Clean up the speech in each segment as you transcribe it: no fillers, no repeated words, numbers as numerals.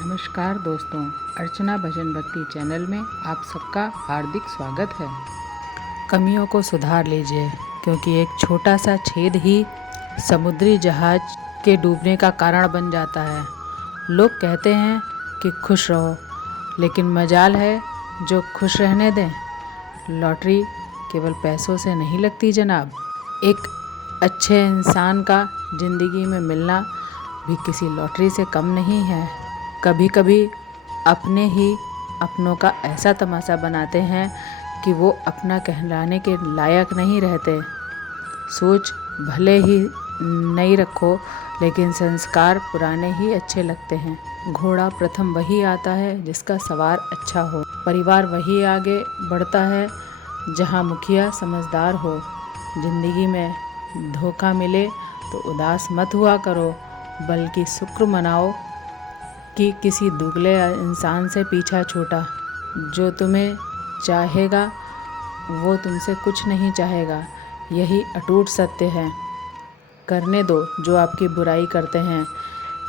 नमस्कार दोस्तों, अर्चना भजन भक्ति चैनल में आप सबका हार्दिक स्वागत है। कमियों को सुधार लीजिए, क्योंकि एक छोटा सा छेद ही समुद्री जहाज के डूबने का कारण बन जाता है। लोग कहते हैं कि खुश रहो, लेकिन मजाल है जो खुश रहने दें। लॉटरी केवल पैसों से नहीं लगती जनाब। एक अच्छे इंसान का ज़िंदगी में मिलना भी किसी लॉटरी से कम नहीं है। कभी कभी अपने ही अपनों का ऐसा तमाशा बनाते हैं कि वो अपना कहलाने के लायक नहीं रहते। सोच भले ही नई रखो, लेकिन संस्कार पुराने ही अच्छे लगते हैं। घोड़ा प्रथम वही आता है जिसका सवार अच्छा हो। परिवार वही आगे बढ़ता है जहाँ मुखिया समझदार हो। जिंदगी में धोखा मिले तो उदास मत हुआ करो, बल्कि शुक्र मनाओ कि किसी दुगले इंसान से पीछा छूटा। जो तुम्हें चाहेगा वो तुमसे कुछ नहीं चाहेगा, यही अटूट सत्य है। करने दो जो आपकी बुराई करते हैं।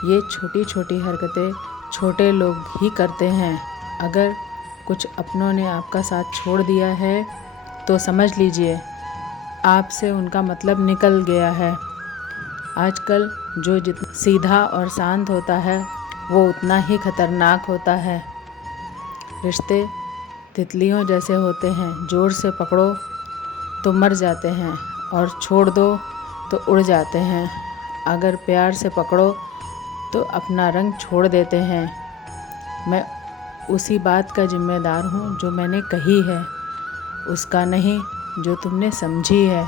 ये छोटी छोटी हरकतें छोटे लोग ही करते हैं। अगर कुछ अपनों ने आपका साथ छोड़ दिया है तो समझ लीजिए आपसे उनका मतलब निकल गया है। आजकल जो जितना सीधा और शांत होता है वो उतना ही खतरनाक होता है। रिश्ते तितलियों जैसे होते हैं, जोर से पकड़ो तो मर जाते हैं और छोड़ दो तो उड़ जाते हैं। अगर प्यार से पकड़ो तो अपना रंग छोड़ देते हैं। मैं उसी बात का जिम्मेदार हूँ जो मैंने कही है, उसका नहीं जो तुमने समझी है।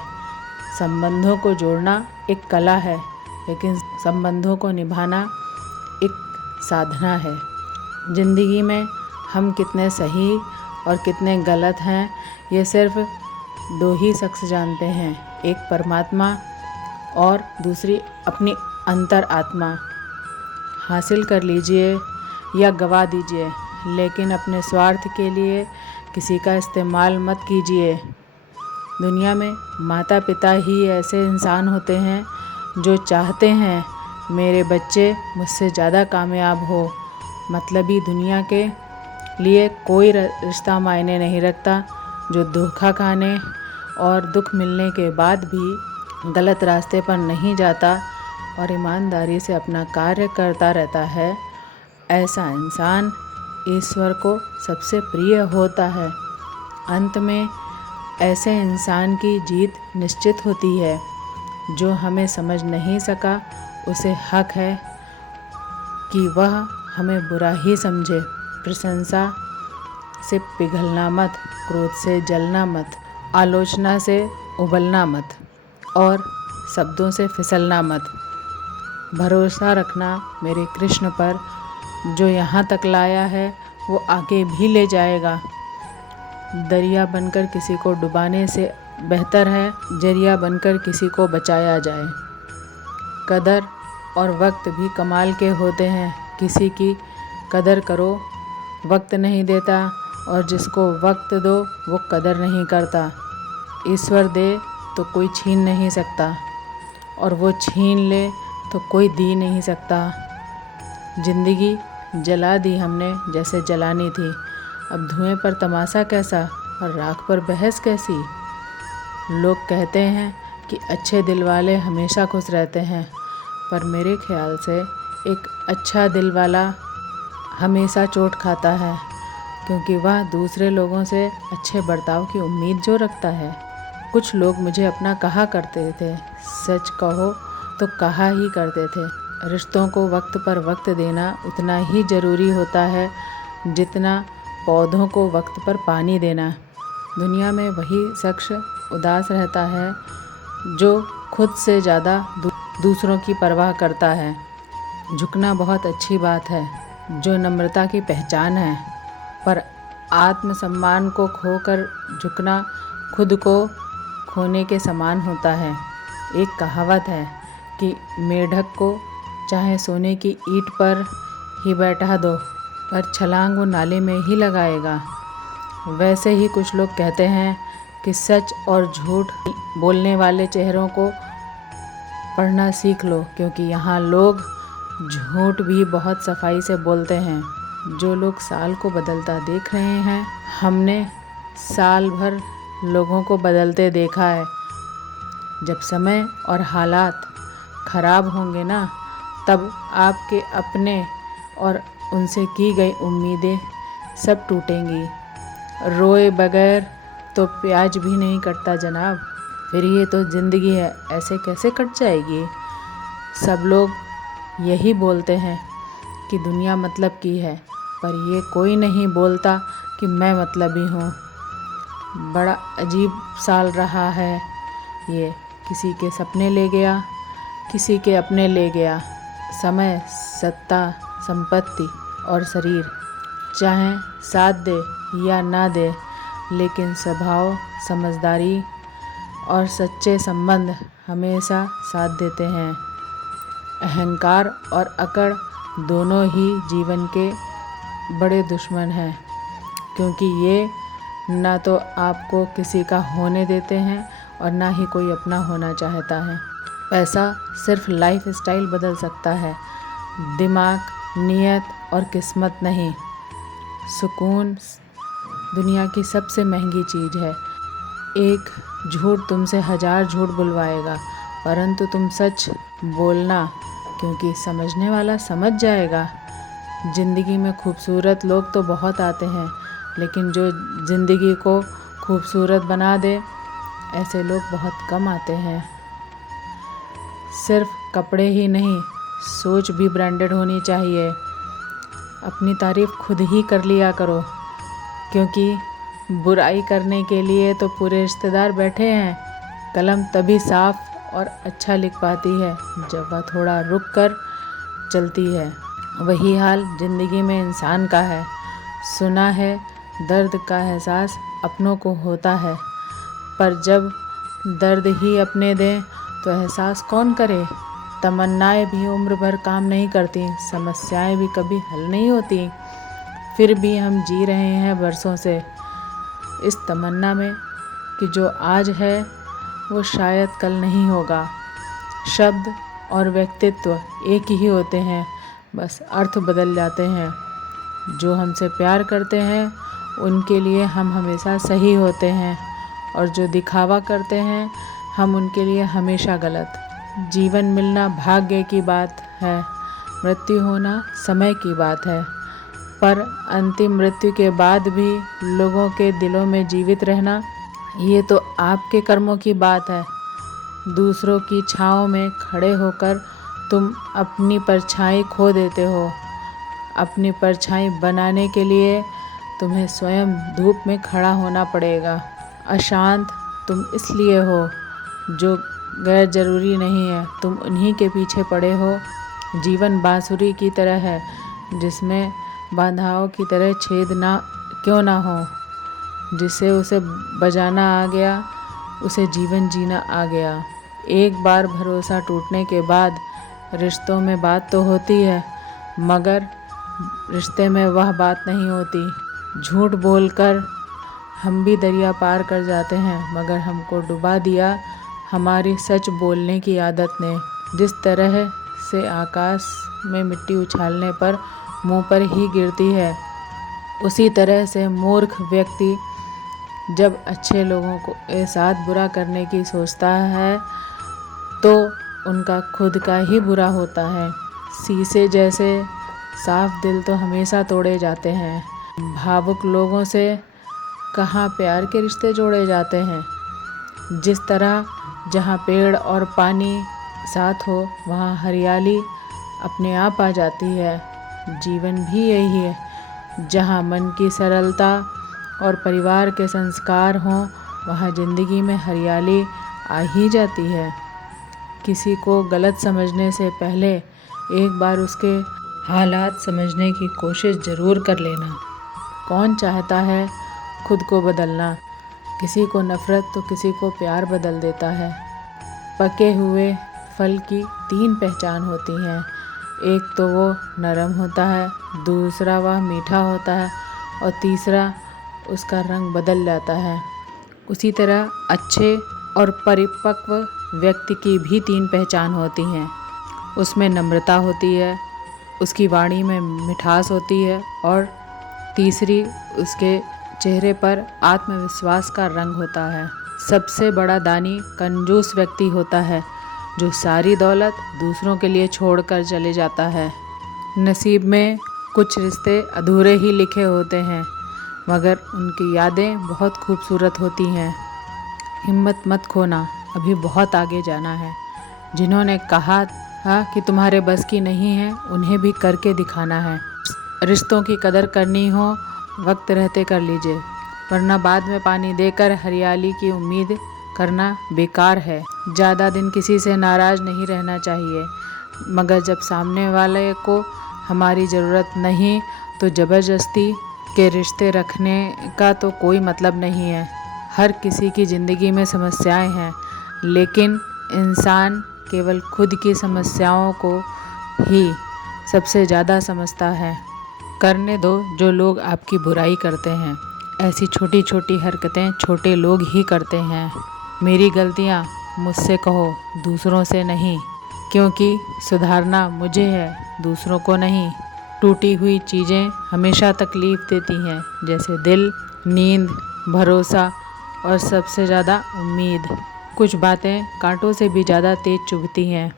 संबंधों को जोड़ना एक कला है, लेकिन संबंधों को निभाना एक साधना है। ज़िंदगी में हम कितने सही और कितने गलत हैं, ये सिर्फ दो ही शख्स जानते हैं, एक परमात्मा और दूसरी अपनी अंतर आत्मा। हासिल कर लीजिए या गवा दीजिए, लेकिन अपने स्वार्थ के लिए किसी का इस्तेमाल मत कीजिए। दुनिया में माता पिता ही ऐसे इंसान होते हैं जो चाहते हैं मेरे बच्चे मुझसे ज़्यादा कामयाब हो। मतलबी दुनिया के लिए कोई रिश्ता मायने नहीं रखता जो धोखा खाने और दुख मिलने के बाद भी गलत रास्ते पर नहीं जाता और ईमानदारी से अपना कार्य करता रहता है। ऐसा इंसान ईश्वर को सबसे प्रिय होता है। अंत में ऐसे इंसान की जीत निश्चित होती है। जो हमें समझ नहीं सका उसे हक है कि वह हमें बुरा ही समझे। प्रशंसा से पिघलना मत, क्रोध से जलना मत, आलोचना से उबलना मत और शब्दों से फिसलना मत। भरोसा रखना मेरे कृष्ण पर, जो यहाँ तक लाया है वो आगे भी ले जाएगा। दरिया बनकर किसी को डुबाने से बेहतर है जरिया बनकर किसी को बचाया जाए। कदर और वक्त भी कमाल के होते हैं। किसी की कदर करो, वक्त नहीं देता, और जिसको वक्त दो वो कदर नहीं करता। ईश्वर दे तो कोई छीन नहीं सकता, और वो छीन ले तो कोई दी नहीं सकता। ज़िंदगी जला दी हमने जैसे जलानी थी। अब धुएं पर तमाशा कैसा और राख पर बहस कैसी। लोग कहते हैं कि अच्छे दिल वाले हमेशा खुश रहते हैं, पर मेरे ख्याल से एक अच्छा दिल वाला हमेशा चोट खाता है, क्योंकि वह दूसरे लोगों से अच्छे बर्ताव की उम्मीद जो रखता है। कुछ लोग मुझे अपना कहा करते थे, सच कहो तो कहा ही करते थे। रिश्तों को वक्त पर वक्त देना उतना ही ज़रूरी होता है जितना पौधों को वक्त पर पानी देना। दुनिया में वही शख्स उदास रहता है जो खुद से ज़्यादा दूसरों की परवाह करता है। झुकना बहुत अच्छी बात है, जो नम्रता की पहचान है, पर आत्मसम्मान को खोकर झुकना खुद को खोने के समान होता है। एक कहावत है कि मेढक को चाहे सोने की ईंट पर ही बैठा दो, पर छलांग वो नाले में ही लगाएगा। वैसे ही कुछ लोग कहते हैं कि सच और झूठ बोलने वाले चेहरों को पढ़ना सीख लो, क्योंकि यहाँ लोग झूठ भी बहुत सफाई से बोलते हैं। जो लोग साल को बदलता देख रहे हैं, हमने साल भर लोगों को बदलते देखा है। जब समय और हालात खराब होंगे ना, तब आपके अपने और उनसे की गई उम्मीदें सब टूटेंगी। रोए बगैर तो प्याज भी नहीं कटता जनाब। फिर ये तो ज़िंदगी है, ऐसे कैसे कट जाएगी। सब लोग यही बोलते हैं कि दुनिया मतलब की है, पर ये कोई नहीं बोलता कि मैं मतलबी हूँ। बड़ा अजीब साल रहा है ये। किसी के सपने ले गया, किसी के अपने ले गया। समय, सत्ता, संपत्ति और शरीर चाहे साथ दे या ना दे, लेकिन स्वभाव, समझदारी और सच्चे संबंध हमेशा साथ देते हैं। अहंकार और अकड़ दोनों ही जीवन के बड़े दुश्मन हैं, क्योंकि ये ना तो आपको किसी का होने देते हैं और ना ही कोई अपना होना चाहता है। पैसा सिर्फ लाइफ स्टाइल बदल सकता है, दिमाग, नीयत और किस्मत नहीं। सुकून दुनिया की सबसे महंगी चीज़ है। एक झूठ तुमसे 1000 झूठ बुलवाएगा, परंतु तुम सच बोलना, क्योंकि समझने वाला समझ जाएगा। ज़िंदगी में खूबसूरत लोग तो बहुत आते हैं, लेकिन जो ज़िंदगी को खूबसूरत बना दे, ऐसे लोग बहुत कम आते हैं। सिर्फ कपड़े ही नहीं, सोच भी ब्रांडेड होनी चाहिए। अपनी तारीफ़ खुद ही कर लिया करो, क्योंकि बुराई करने के लिए तो पूरे रिश्तेदार बैठे हैं। कलम तभी साफ और अच्छा लिख पाती है जब वह थोड़ा रुक कर चलती है। वही हाल ज़िंदगी में इंसान का है। सुना है दर्द का एहसास अपनों को होता है, पर जब दर्द ही अपने दें तो एहसास कौन करे। तमन्नाएं भी उम्र भर काम नहीं करती, समस्याएं भी कभी हल नहीं होती। फिर भी हम जी रहे हैं बरसों से इस तमन्ना में कि जो आज है वो शायद कल नहीं होगा। शब्द और व्यक्तित्व एक ही होते हैं, बस अर्थ बदल जाते हैं। जो हमसे प्यार करते हैं उनके लिए हम हमेशा सही होते हैं, और जो दिखावा करते हैं हम उनके लिए हमेशा गलत। जीवन मिलना भाग्य की बात है, मृत्यु होना समय की बात है, पर अंतिम मृत्यु के बाद भी लोगों के दिलों में जीवित रहना, ये तो आपके कर्मों की बात है। दूसरों की छाँव में खड़े होकर तुम अपनी परछाई खो देते हो। अपनी परछाई बनाने के लिए तुम्हें स्वयं धूप में खड़ा होना पड़ेगा। अशांत तुम इसलिए हो जो गैर ज़रूरी नहीं है, तुम उन्हीं के पीछे पड़े हो। जीवन बांसुरी की तरह है, जिसमें बाधाओं की तरह छेद ना क्यों ना हो। जिसे उसे बजाना आ गया, उसे जीवन जीना आ गया। एक बार भरोसा टूटने के बाद रिश्तों में बात तो होती है, मगर रिश्ते में वह बात नहीं होती। झूठ बोलकर हम भी दरिया पार कर जाते हैं, मगर हमको डुबा दिया हमारी सच बोलने की आदत ने। जिस तरह से आकाश में मिट्टी उछालने पर मुंह पर ही गिरती है, उसी तरह से मूर्ख व्यक्ति जब अच्छे लोगों को एक साथ बुरा करने की सोचता है तो उनका खुद का ही बुरा होता है। शीशे जैसे साफ दिल तो हमेशा तोड़े जाते हैं। भावुक लोगों से कहाँ प्यार के रिश्ते जोड़े जाते हैं। जिस तरह जहाँ पेड़ और पानी साथ हो, वहाँ हरियाली अपने आप आ जाती है। जीवन भी यही है, जहाँ मन की सरलता और परिवार के संस्कार हों, वहाँ ज़िंदगी में हरियाली आ ही जाती है। किसी को गलत समझने से पहले एक बार उसके हालात समझने की कोशिश ज़रूर कर लेना। कौन चाहता है खुद को बदलना। किसी को नफ़रत तो किसी को प्यार बदल देता है। पके हुए फल की 3 पहचान होती हैं। एक तो वो नरम होता है, दूसरा वह मीठा होता है और तीसरा उसका रंग बदल जाता है। उसी तरह अच्छे और परिपक्व व्यक्ति की भी 3 पहचान होती हैं। उसमें नम्रता होती है, उसकी वाणी में मिठास होती है और तीसरी उसके चेहरे पर आत्मविश्वास का रंग होता है। सबसे बड़ा दानी कंजूस व्यक्ति होता है जो सारी दौलत दूसरों के लिए छोड़कर चले जाता है। नसीब में कुछ रिश्ते अधूरे ही लिखे होते हैं मगर उनकी यादें बहुत खूबसूरत होती हैं। हिम्मत मत खोना, अभी बहुत आगे जाना है। जिन्होंने कहा था कि तुम्हारे बस की नहीं है, उन्हें भी करके दिखाना है। रिश्तों की कदर करनी हो वक्त रहते कर लीजिए, वरना बाद में पानी देकर हरियाली की उम्मीद करना बेकार है। ज़्यादा दिन किसी से नाराज़ नहीं रहना चाहिए, मगर जब सामने वाले को हमारी ज़रूरत नहीं तो ज़बरदस्ती के रिश्ते रखने का तो कोई मतलब नहीं है। हर किसी की ज़िंदगी में समस्याएं हैं, लेकिन इंसान केवल खुद की समस्याओं को ही सबसे ज़्यादा समझता है। करने दो जो लोग आपकी बुराई करते हैं। ऐसी छोटी छोटी हरकतें छोटे लोग ही करते हैं। मेरी गलतियाँ मुझसे कहो, दूसरों से नहीं, क्योंकि सुधारना मुझे है, दूसरों को नहीं। टूटी हुई चीज़ें हमेशा तकलीफ़ देती हैं, जैसे दिल, नींद, भरोसा और सबसे ज़्यादा उम्मीद। कुछ बातें कांटों से भी ज़्यादा तेज चुभती हैं।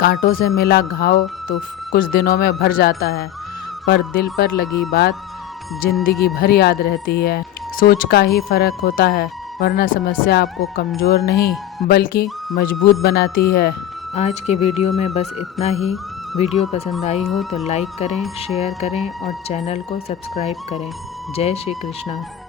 कांटों से मिला घाव तो कुछ दिनों में भर जाता है, पर दिल पर लगी बात ज़िंदगी भर याद रहती है। सोच का ही फ़र्क होता है, वरना समस्या आपको कमज़ोर नहीं बल्कि मजबूत बनाती है। आज के वीडियो में बस इतना ही। वीडियो पसंद आई हो तो लाइक करें, शेयर करें और चैनल को सब्सक्राइब करें। जय श्री कृष्णा।